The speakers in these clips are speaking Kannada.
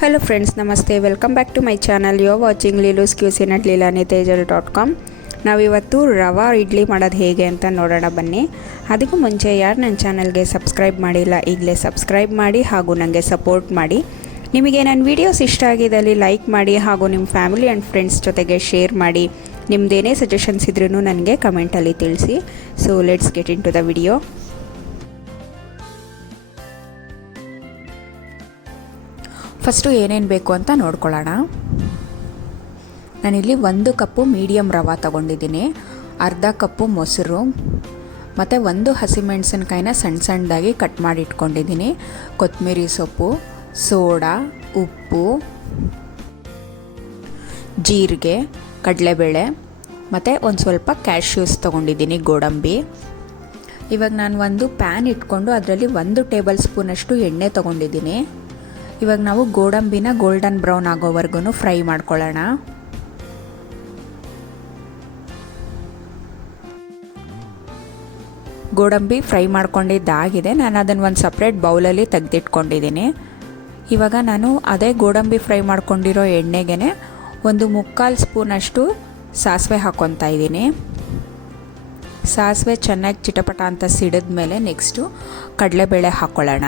Hello friends, namaste. Welcome back to my channel. You are watching Leelus Cuisine at leelanitejaru.com. ನಾವಿವತ್ತು ರವಾ ಇಡ್ಲಿ ಮಾಡೋದು ಹೇಗೆ ಅಂತ ನೋಡೋಣ ಬನ್ನಿ. ಅದಕ್ಕೂ ಮುಂಚೆ ಯಾರು ನನ್ನ ಚಾನಲ್ಗೆ ಸಬ್ಸ್ಕ್ರೈಬ್ ಮಾಡಿಲ್ಲ ಈಗಲೇ ಸಬ್ಸ್ಕ್ರೈಬ್ ಮಾಡಿ ಹಾಗೂ ನನಗೆ ಸಪೋರ್ಟ್ ಮಾಡಿ. ನಿಮಗೆ ನನ್ನ ವಿಡಿಯೋಸ್ ಇಷ್ಟ ಆಗಿದ್ದಲ್ಲಿ ಲೈಕ್ ಮಾಡಿ ಹಾಗೂ ನಿಮ್ಮ ಫ್ಯಾಮಿಲಿ ಆ್ಯಂಡ್ ಫ್ರೆಂಡ್ಸ್ ಜೊತೆಗೆ ಶೇರ್ ಮಾಡಿ. ನಿಮ್ಮದೇನೇ ಸಜೆಷನ್ಸ್ ಇದ್ರೂ ನನಗೆ ಕಮೆಂಟಲ್ಲಿ ತಿಳಿಸಿ. So let's get into the video. First ಏನೇನು ಬೇಕು ಅಂತ ನೋಡ್ಕೊಳ್ಳೋಣ. ನಾನಿಲ್ಲಿ 1 ಕಪ್ಪು ಮೀಡಿಯಮ್ ರವೆ ತಗೊಂಡಿದ್ದೀನಿ, ಅರ್ಧ ಕಪ್ಪು ಮೊಸರು ಮತ್ತು 1 ಹಸಿಮೆಣಸಿನ್ಕಾಯಿನ ಸಣ್ಣದಾಗಿ ಕಟ್ ಮಾಡಿ ಇಟ್ಕೊಂಡಿದ್ದೀನಿ, ಕೊತ್ತಂಬರಿ ಸೊಪ್ಪು, ಸೋಡಾ, ಉಪ್ಪು, ಜೀರಿಗೆ, ಕಡಲೆಬೇಳೆ ಮತ್ತು ಒಂದು ಸ್ವಲ್ಪ ಕ್ಯಾಶ್ಯೂಸ್ ತೊಗೊಂಡಿದ್ದೀನಿ, ಗೋಡಂಬಿ. ಇವಾಗ ನಾನು ಒಂದು ಪ್ಯಾನ್ ಇಟ್ಕೊಂಡು ಅದರಲ್ಲಿ 1 ಟೇಬಲ್ ಸ್ಪೂನಷ್ಟು ಎಣ್ಣೆ ತೊಗೊಂಡಿದ್ದೀನಿ. ಇವಾಗ ನಾವು ಗೋಡಂಬಿನ ಗೋಲ್ಡನ್ ಬ್ರೌನ್ ಆಗೋವರೆಗೂ ಫ್ರೈ ಮಾಡ್ಕೊಳ್ಳೋಣ. ಗೋಡಂಬಿ ಫ್ರೈ ಮಾಡ್ಕೊಂಡಿದ್ದಾಗಿದೆ. ನಾನು ಅದನ್ನು ಒಂದು ಸಪ್ರೇಟ್ ಬೌಲಲ್ಲಿ ತೆಗೆದಿಟ್ಕೊಂಡಿದ್ದೀನಿ. ಇವಾಗ ನಾನು ಅದೇ ಗೋಡಂಬಿ ಫ್ರೈ ಮಾಡ್ಕೊಂಡಿರೋ ಎಣ್ಣೆಗೆ 1/4 ಸ್ಪೂನಷ್ಟು ಸಾಸಿವೆ ಹಾಕ್ಕೊತಾ ಇದ್ದೀನಿ. ಸಾಸಿವೆ ಚೆನ್ನಾಗಿ ಚಿಟಪಟ ಅಂತ ಸಿಡಿದ ಮೇಲೆ ನೆಕ್ಸ್ಟು ಕಡಲೆಬೇಳೆ ಹಾಕ್ಕೊಳ್ಳೋಣ.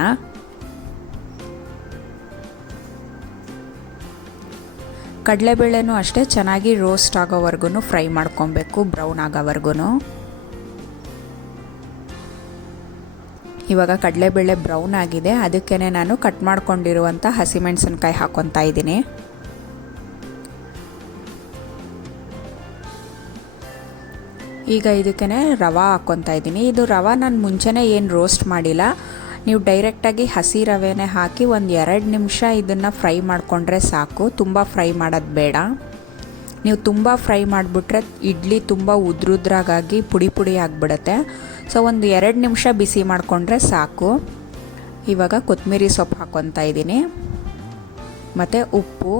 ಕಡಲೆಬೇಳೆನೂ ಅಷ್ಟೇ ಚೆನ್ನಾಗಿ ರೋಸ್ಟ್ ಆಗೋವರೆಗೂ ಫ್ರೈ ಮಾಡ್ಕೊಬೇಕು, ಬ್ರೌನ್ ಆಗೋವರೆಗೂ. ಇವಾಗ ಕಡಲೆಬೇಳೆ ಬ್ರೌನ್ ಆಗಿದೆ, ಅದಕ್ಕೇ ನಾನು ಕಟ್ ಮಾಡ್ಕೊಂಡಿರುವಂಥ ಹಸಿಮೆಣಸಿನ್ಕಾಯಿ ಹಾಕ್ಕೊತಾ ಇದ್ದೀನಿ. ಈಗ ಇದಕ್ಕೇ ರವೆ ಹಾಕ್ಕೊತಾ ಇದ್ದೀನಿ. ಇದು ರವೆ ನಾನು ಮುಂಚೆನೇ ಏನು ರೋಸ್ಟ್ ಮಾಡಿಲ್ಲ, ನೀವು ಡೈರೆಕ್ಟಾಗಿ ಹಸಿ ರವೆನೇ ಹಾಕಿ 1-2 ನಿಮಿಷ ಇದನ್ನು ಫ್ರೈ ಮಾಡಿಕೊಂಡ್ರೆ ಸಾಕು. ತುಂಬ ಫ್ರೈ ಮಾಡೋದು ಬೇಡ. ನೀವು ತುಂಬ ಫ್ರೈ ಮಾಡಿಬಿಟ್ರೆ ಇಡ್ಲಿ ತುಂಬ ಉದ್ರುದ್ರಾಗಾಗಿ ಪುಡಿ ಪುಡಿ ಆಗಿಬಿಡುತ್ತೆ. ಸೊ 1-2 ನಿಮಿಷ ಬಿಸಿ ಮಾಡಿಕೊಂಡ್ರೆ ಸಾಕು. ಇವಾಗ ಕೊತ್ತಂಬರಿ ಸೊಪ್ಪು ಹಾಕ್ಕೊತಾ ಇದ್ದೀನಿ ಮತ್ತು ಉಪ್ಪು.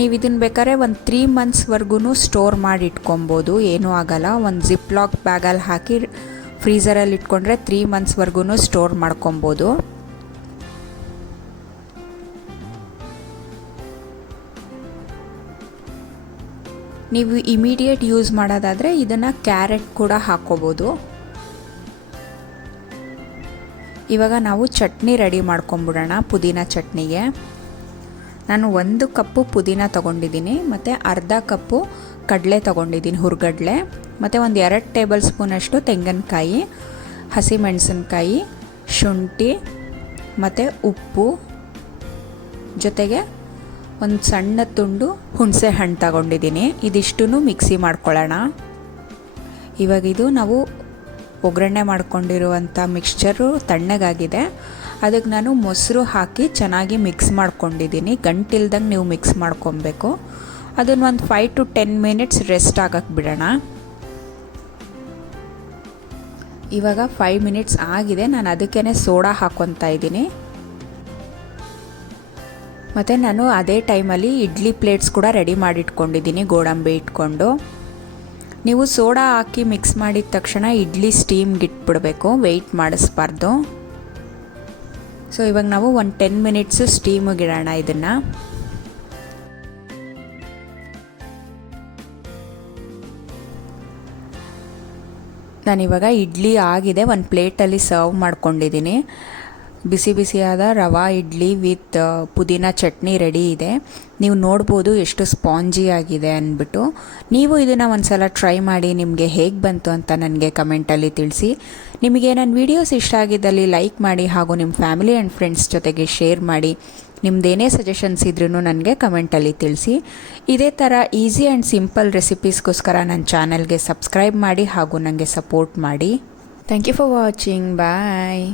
ನೀವು ಇದನ್ನು ಬೇಕಾದ್ರೆ 3 ಮಂತ್ಸ್ವರೆಗೂ ಸ್ಟೋರ್ ಮಾಡಿ ಇಟ್ಕೊಬೋದು, ಏನೂ ಆಗಲ್ಲ. ಒಂದು ಜಿಪ್ಲಾಕ್ ಬ್ಯಾಗಲ್ಲಿ ಹಾಕಿ ಫ್ರೀಝರಲ್ಲಿ ಇಟ್ಕೊಂಡ್ರೆ 3 ಮಂತ್ಸ್ವರೆಗೂ ಸ್ಟೋರ್ ಮಾಡ್ಕೊಬೋದು. ನೀವು ಇಮಿಡಿಯೇಟ್ ಯೂಸ್ ಮಾಡೋದಾದರೆ ಇದನ್ನು ಕ್ಯಾರೆಟ್ ಕೂಡ ಹಾಕ್ಕೋಬೋದು. ಇವಾಗ ನಾವು ಚಟ್ನಿ ರೆಡಿ ಮಾಡ್ಕೊಂಬಿಡೋಣ. ಪುದೀನ ಚಟ್ನಿಗೆ ನಾನು 1 ಕಪ್ಪು ಪುದೀನ ತೊಗೊಂಡಿದ್ದೀನಿ ಮತ್ತು ಅರ್ಧ ಕಪ್ಪು ಕಡಲೆ ತೊಗೊಂಡಿದ್ದೀನಿ, ಹುರ್ಗಡ್ಲೆ, ಮತ್ತು 2 ಟೇಬಲ್ ಸ್ಪೂನಷ್ಟು ತೆಂಗಿನಕಾಯಿ, ಹಸಿಮೆಣಸಿನ್ಕಾಯಿ, ಶುಂಠಿ ಮತ್ತು ಉಪ್ಪು, ಜೊತೆಗೆ ಒಂದು ಸಣ್ಣ ತುಂಡು ಹುಣಸೆ ಹಣ್ಣು ತಗೊಂಡಿದ್ದೀನಿ. ಇದಿಷ್ಟನ್ನು ಮಿಕ್ಸಿ ಮಾಡ್ಕೊಳ್ಳೋಣ. ಇವಾಗ ಇದು ನಾವು ಒಗ್ಗರಣೆ ಮಾಡ್ಕೊಂಡಿರುವಂಥ ಮಿಕ್ಸ್ಚರು ತಣ್ಣಗಾಗಿದೆ. ಅದಕ್ಕೆ ನಾನು ಮೊಸರು ಹಾಕಿ ಚೆನ್ನಾಗಿ ಮಿಕ್ಸ್ ಮಾಡ್ಕೊಂಡಿದ್ದೀನಿ. ಗಂಟಿಲ್ದಂಗೆ ನೀವು ಮಿಕ್ಸ್ ಮಾಡ್ಕೊಬೇಕು. ಅದನ್ನು ಒಂದು 5 to 10 ಮಿನಿಟ್ಸ್ ರೆಸ್ಟ್ ಆಗಕ್ಕೆ ಬಿಡೋಣ. ಇವಾಗ 5 ಮಿನಿಟ್ಸ್ ಆಗಿದೆ. ನಾನು ಅದಕ್ಕೇ ಸೋಡಾ ಹಾಕ್ಕೊತಾ ಇದ್ದೀನಿ. ಮತ್ತು ನಾನು ಅದೇ ಟೈಮಲ್ಲಿ ಇಡ್ಲಿ ಪ್ಲೇಟ್ಸ್ ಕೂಡ ರೆಡಿ ಮಾಡಿಟ್ಕೊಂಡಿದ್ದೀನಿ, ಗೋಡಂಬಿ ಇಟ್ಕೊಂಡು. ನೀವು ಸೋಡಾ ಹಾಕಿ ಮಿಕ್ಸ್ ಮಾಡಿದ ತಕ್ಷಣ ಇಡ್ಲಿ ಸ್ಟೀಮ್ಗೆ ಇಟ್ಬಿಡಬೇಕು, ವೆಯ್ಟ್ ಮಾಡಿಸ್ಬಾರ್ದು. ಸೊ ಇವಾಗ ನಾವು ಒಂದು 10 ಮಿನಿಟ್ಸು ಸ್ಟೀಮಿಗೆ ಇಡೋಣ ಇದನ್ನು. ನಾನಿವಾಗ ಇಡ್ಲಿ ಆಗಿದೆ, ಒಂದು ಪ್ಲೇಟಲ್ಲಿ ಸರ್ವ್ ಮಾಡ್ಕೊಂಡಿದ್ದೀನಿ. ಬಿಸಿ ಬಿಸಿಯಾದ ರವಾ ಇಡ್ಲಿ ವಿತ್ ಪುದೀನ ಚಟ್ನಿ ರೆಡಿ ಇದೆ. ನೀವು ನೋಡ್ಬೋದು ಎಷ್ಟು ಸ್ಪಾಂಜಿ ಆಗಿದೆ ಅಂದ್ಬಿಟ್ಟು. ನೀವು ಇದನ್ನು ಒಂದು ಸಲ ಟ್ರೈ ಮಾಡಿ ನಿಮಗೆ ಹೇಗೆ ಬಂತು ಅಂತ ನನಗೆ ಕಮೆಂಟಲ್ಲಿ ತಿಳಿಸಿ. ನಿಮಗೆ ನನ್ನ ವೀಡಿಯೋಸ್ ಇಷ್ಟ ಆಗಿದ್ದಲ್ಲಿ ಲೈಕ್ ಮಾಡಿ ಹಾಗೂ ನಿಮ್ಮ ಫ್ಯಾಮಿಲಿ ಆ್ಯಂಡ್ ಫ್ರೆಂಡ್ಸ್ ಜೊತೆಗೆ ಶೇರ್ ಮಾಡಿ. ನಿಮ್ಮದೇನೇ ಸಜೆಷನ್ಸ್ ಇದ್ರೂ ನನಗೆ ಕಮೆಂಟಲ್ಲಿ ತಿಳಿಸಿ. ಇದೇ ಥರ ಈಸಿ ಆ್ಯಂಡ್ ಸಿಂಪಲ್ ರೆಸಿಪೀಸ್ಗೋಸ್ಕರ ನನ್ನ ಚಾನಲ್ಗೆ ಸಬ್ಸ್ಕ್ರೈಬ್ ಮಾಡಿ ಹಾಗೂ ನನಗೆ ಸಪೋರ್ಟ್ ಮಾಡಿ. Thank you for watching. Bye.